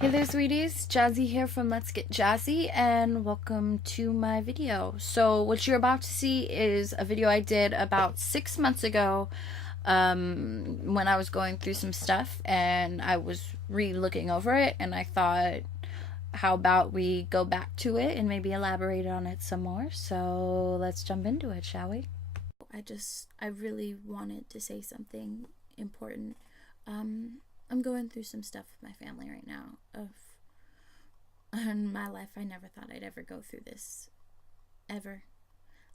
Hey there, sweeties. Jazzie here from Let's Get Jazzie, and welcome to my video. So what you're about to see is a video I did about 6 months ago when I was going through some stuff, and I was re-looking over it, and I thought, how about we go back to it and maybe elaborate on it some more. So let's jump into it, shall we? I really wanted to say something important. I'm going through some stuff with my family right now. In my life, I never thought I'd ever go through this. Ever.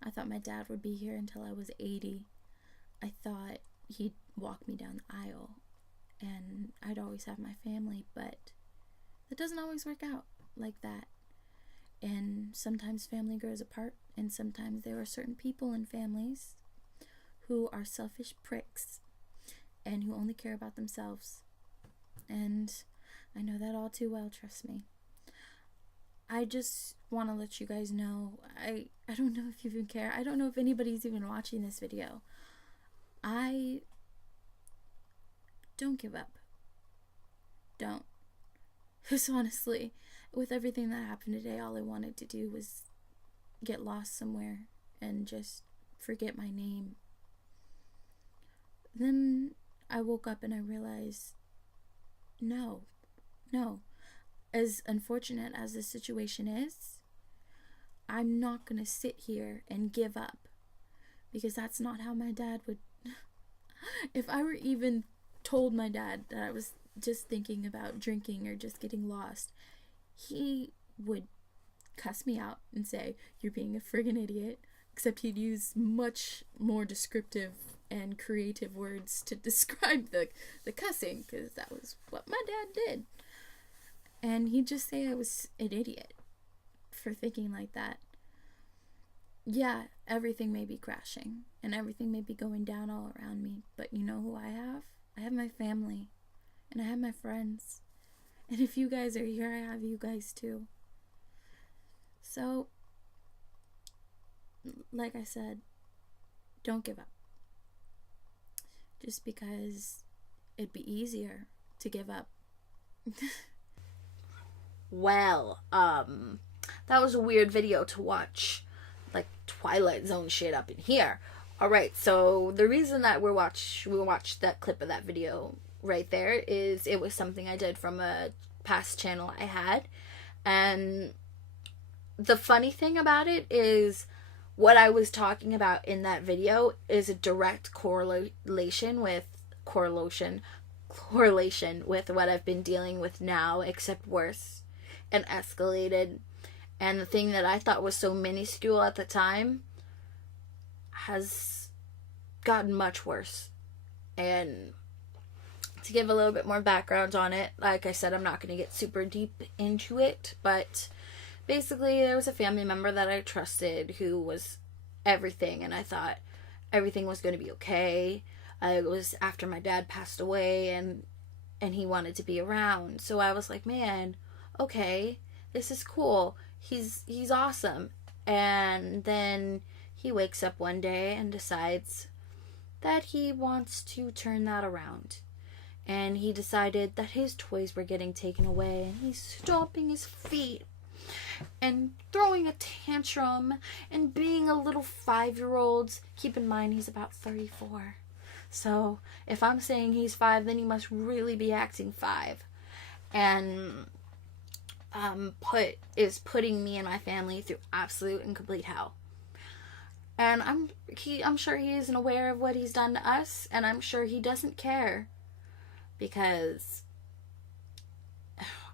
I thought my dad would be here until I was 80. I thought he'd walk me down the aisle and I'd always have my family, but it doesn't always work out like that. And sometimes family grows apart, and sometimes there are certain people in families who are selfish pricks and who only care about themselves. And I know that all too well, trust me. I just want to let you guys know, I don't know if you even care. I don't know if anybody's even watching this video. Don't give up. Don't. Because honestly, with everything that happened today, all I wanted to do was get lost somewhere and just forget my name. Then I woke up and I realized, no. As unfortunate as this situation is, I'm not going to sit here and give up, because that's not how my dad would. If I were even told my dad that I was just thinking about drinking or just getting lost, he would cuss me out and say, "You're being a friggin' idiot," except he'd use much more descriptive and creative words to describe the cussing, because that was what my dad did. And he'd just say I was an idiot for thinking like that. Yeah, everything may be crashing and everything may be going down all around me, but you know who I have? I have my family and I have my friends. And if you guys are here, I have you guys too. So, like I said, don't give up. Just because it'd be easier to give up. Well, that was a weird video to watch, like Twilight Zone shit up in here. All right, so the reason that we watched that clip of that video right there is it was something I did from a past channel I had, and the funny thing about it is what I was talking about in that video is a direct correlation with what I've been dealing with now, except worse and escalated. And the thing that I thought was so minuscule at the time has gotten much worse. And to give a little bit more background on it, like I said, I'm not going to get super deep into it, but basically there was a family member that I trusted who was everything, and I thought everything was going to be okay. It was after my dad passed away, and he wanted to be around, so I was like, man, okay, this is cool. He's awesome. And then he wakes up one day and decides that he wants to turn that around. And he decided that his toys were getting taken away, and he's stomping his feet and throwing a tantrum and being a little 5-year-old. Keep in mind, he's about 34. So if I'm saying he's 5, then he must really be acting 5. And putting me and my family through absolute and complete hell. And I'm sure he isn't aware of what he's done to us, and I'm sure he doesn't care, because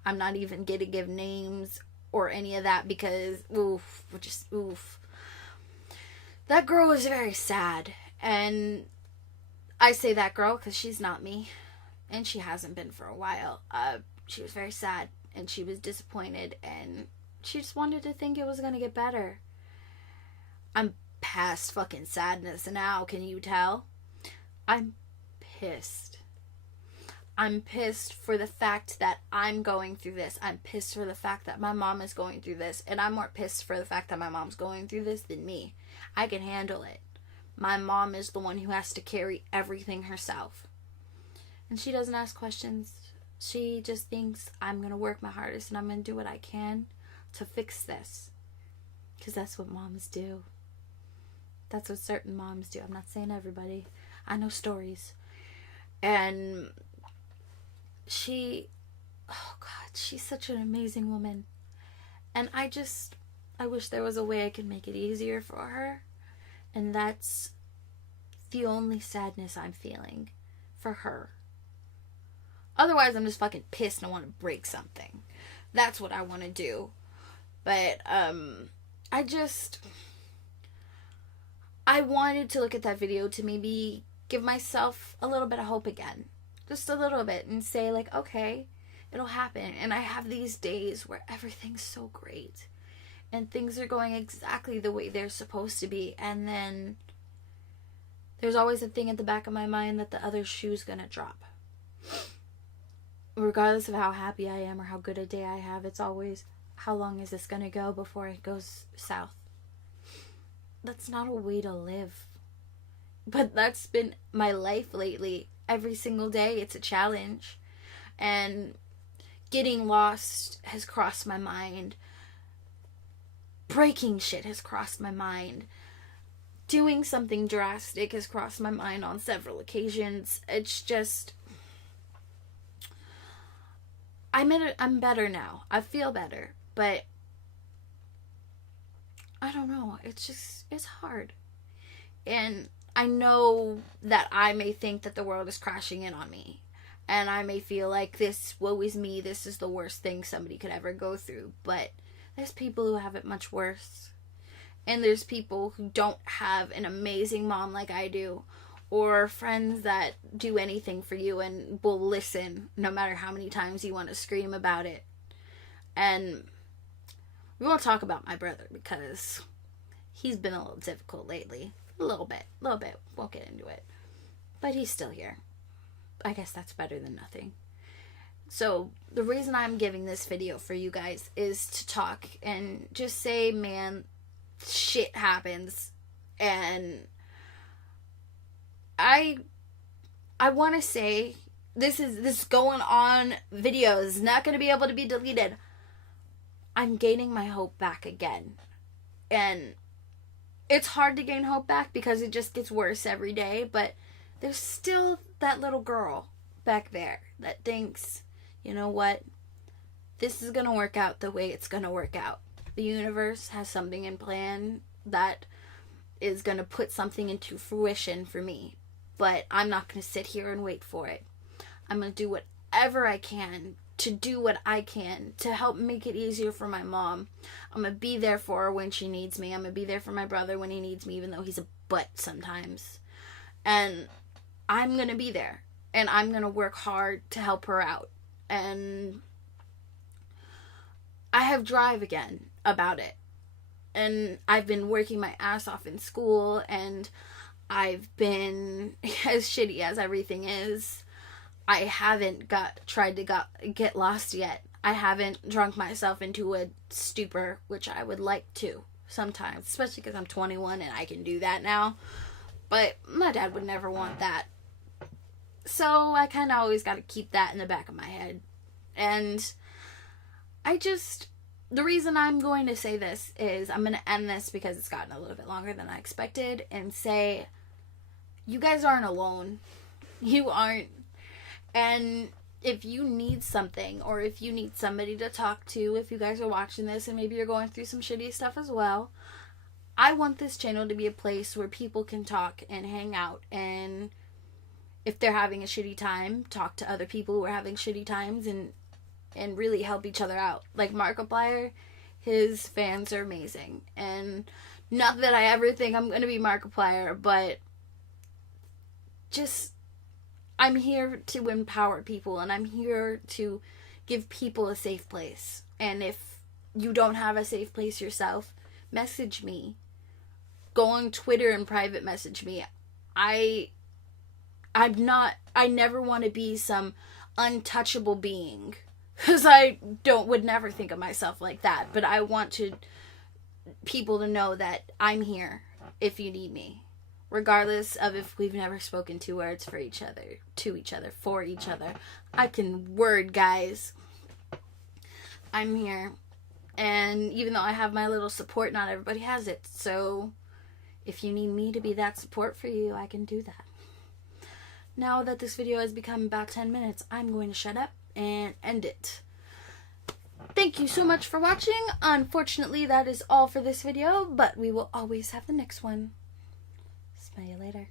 I'm not even gonna give names or any of that, because oof. That girl was very sad, and I say that girl because she's not me, and she hasn't been for a while. She was very sad, and she was disappointed, and she just wanted to think it was gonna get better. I'm past fucking sadness now, can you tell? I'm pissed. I'm pissed for the fact that I'm going through this. I'm pissed for the fact that my mom is going through this, and I'm more pissed for the fact that my mom's going through this than me. I can handle it. My mom is the one who has to carry everything herself. And she doesn't ask questions She just thinks I'm going to work my hardest and I'm going to do what I can to fix this. Because that's what moms do. That's what certain moms do. I'm not saying everybody. I know stories. And oh God, she's such an amazing woman. And I wish there was a way I could make it easier for her. And that's the only sadness I'm feeling for her. Otherwise, I'm just fucking pissed and I want to break something. That's what I want to do. But, I wanted to look at that video to maybe give myself a little bit of hope again. Just a little bit. And say, like, okay, it'll happen. And I have these days where everything's so great. And things are going exactly the way they're supposed to be. And then there's always a thing at the back of my mind that the other shoe's gonna drop. Regardless of how happy I am or how good a day I have, it's always, how long is this gonna go before it goes south? That's not a way to live. But that's been my life lately. Every single day, it's a challenge. And getting lost has crossed my mind. Breaking shit has crossed my mind. Doing something drastic has crossed my mind on several occasions. It's just, I'm better now. I feel better. But I don't know. It's hard. And I know that I may think that the world is crashing in on me. And I may feel like this, woe is me, this is the worst thing somebody could ever go through. But there's people who have it much worse. And there's people who don't have an amazing mom like I do. Or friends that do anything for you and will listen no matter how many times you want to scream about it. And we won't talk about my brother because he's been a little difficult lately. A little bit. Won't get into it. But he's still here. I guess that's better than nothing. So the reason I'm giving this video for you guys is to talk and just say, man, shit happens. And I want to say, this going on video is not going to be able to be deleted. I'm gaining my hope back again. And it's hard to gain hope back because it just gets worse every day. But there's still that little girl back there that thinks, you know what? This is going to work out the way it's going to work out. The universe has something in plan that is going to put something into fruition for me. But I'm not going to sit here and wait for it. I'm going to do whatever I can to do what I can to help make it easier for my mom. I'm going to be there for her when she needs me. I'm going to be there for my brother when he needs me, even though he's a butt sometimes. And I'm going to be there. And I'm going to work hard to help her out. And I have drive again about it. And I've been working my ass off in school, and I've been, as shitty as everything is, I haven't tried to get lost yet. I haven't drunk myself into a stupor, which I would like to sometimes, especially because I'm 21 and I can do that now. But my dad would never want that. So I kind of always got to keep that in the back of my head. And the reason I'm going to say this is I'm going to end this because it's gotten a little bit longer than I expected and say, you guys aren't alone. You aren't. And if you need something, or if you need somebody to talk to, if you guys are watching this and maybe you're going through some shitty stuff as well, I want this channel to be a place where people can talk and hang out, and if they're having a shitty time, talk to other people who are having shitty times and really help each other out. Like Markiplier, his fans are amazing. And not that I ever think I'm going to be Markiplier, but just, I'm here to empower people, and I'm here to give people a safe place. And if you don't have a safe place yourself, message me. Go on Twitter and private message me. I never want to be some untouchable being, because I would never think of myself like that. But I want people to know that I'm here if you need me. regardless of if we've never spoken 2 words for each other, to each other, for each other. I can word, guys. I'm here. And even though I have my little support, not everybody has it. So if you need me to be that support for you, I can do that. Now that this video has become about 10 minutes, I'm going to shut up and end it. Thank you so much for watching. Unfortunately, that is all for this video, but we will always have the next one. Smell you later.